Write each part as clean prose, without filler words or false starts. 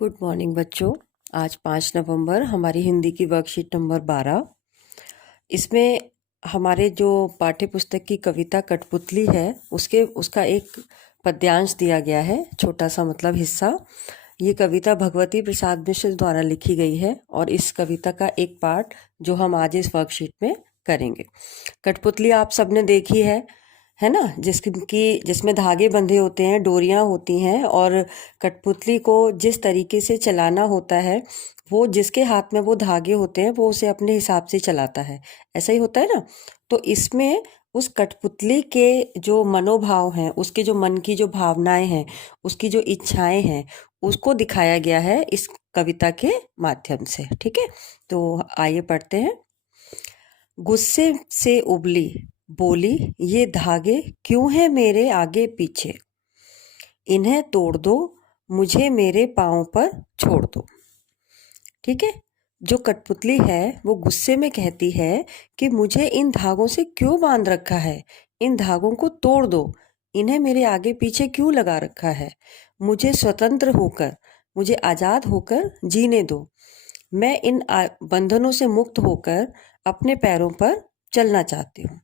Good morning बच्चों। आज 5 नवंबर हमारी हिंदी की वर्कशीट नंबर 12। इसमें हमारे जो पाठ्य पुस्तक की कविता कठपुतली है उसका एक पद्यांश दिया गया है, छोटा सा मतलब हिस्सा। ये कविता भगवती प्रसाद मिश्र द्वारा लिखी गई है और इस कविता का एक पार्ट जो हम आज इस वर्कशीट में करेंगे। कठपुतली आप सबने देखी है ना, जिसमें धागे बंधे होते हैं, डोरियां होती हैं और कठपुतली को जिस तरीके से चलाना होता है, वो जिसके हाथ में वो धागे होते हैं वो उसे अपने हिसाब से चलाता है। ऐसा ही होता है ना। तो इसमें उस कठपुतली के जो मनोभाव हैं, उसके जो मन की जो भावनाएं हैं, उसकी जो इच्छाएं हैं, उसको दिखाया गया है इस कविता के माध्यम से। ठीक है, तो आइए पढ़ते हैं। गुस्से से उबली बोली, ये धागे क्यों हैं मेरे आगे पीछे, इन्हें तोड़ दो, मुझे मेरे पाँव पर छोड़ दो। ठीक है, जो कठपुतली है वो गुस्से में कहती है कि मुझे इन धागों से क्यों बांध रखा है, इन धागों को तोड़ दो, इन्हें मेरे आगे पीछे क्यों लगा रखा है। मुझे स्वतंत्र होकर, मुझे आज़ाद होकर जीने दो। मैं इन बंधनों से मुक्त होकर अपने पैरों पर चलना चाहती हूँ।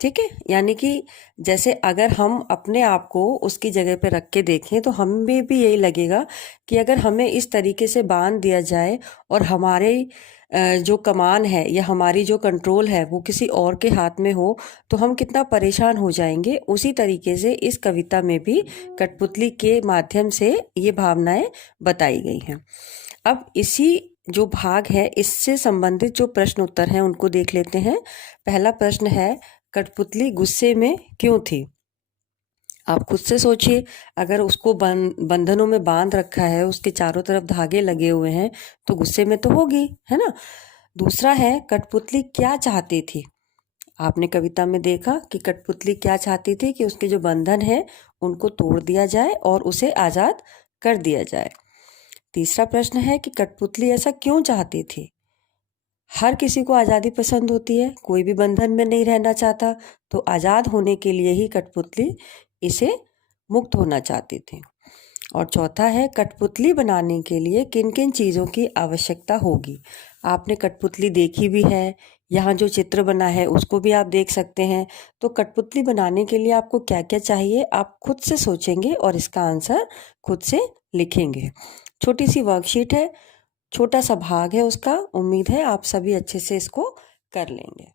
ठीक है, यानी कि जैसे अगर हम अपने आप को उसकी जगह पे रख के देखें तो हमें भी यही लगेगा कि अगर हमें इस तरीके से बांध दिया जाए और हमारे जो कमान है या हमारी जो कंट्रोल है वो किसी और के हाथ में हो तो हम कितना परेशान हो जाएंगे। उसी तरीके से इस कविता में भी कठपुतली के माध्यम से ये भावनाएं बताई गई हैं। अब इसी जो भाग है इससे संबंधित जो प्रश्न उत्तर हैं उनको देख लेते हैं। पहला प्रश्न है, कठपुतली गुस्से में क्यों थी। आप खुद से सोचिए, अगर उसको बंधनों में बांध रखा है, उसके चारों तरफ धागे लगे हुए हैं, तो गुस्से में तो होगी, है ना। दूसरा है, कठपुतली क्या चाहती थी। आपने कविता में देखा कि कठपुतली क्या चाहती थी कि उसके जो बंधन है उनको तोड़ दिया जाए और उसे आज़ाद कर दिया जाए। तीसरा प्रश्न है कि कठपुतली ऐसा क्यों चाहती थी। हर किसी को आज़ादी पसंद होती है, कोई भी बंधन में नहीं रहना चाहता, तो आज़ाद होने के लिए ही कठपुतली इसे मुक्त होना चाहती थी। और चौथा है, कठपुतली बनाने के लिए किन किन चीज़ों की आवश्यकता होगी। आपने कठपुतली देखी भी है, यहाँ जो चित्र बना है उसको भी आप देख सकते हैं। तो कठपुतली बनाने के लिए आपको क्या क्या चाहिए, आप खुद से सोचेंगे और इसका आंसर खुद से लिखेंगे। छोटी सी वर्कशीट है, छोटा सा भाग है उसका। उम्मीद है आप सभी अच्छे से इसको कर लेंगे।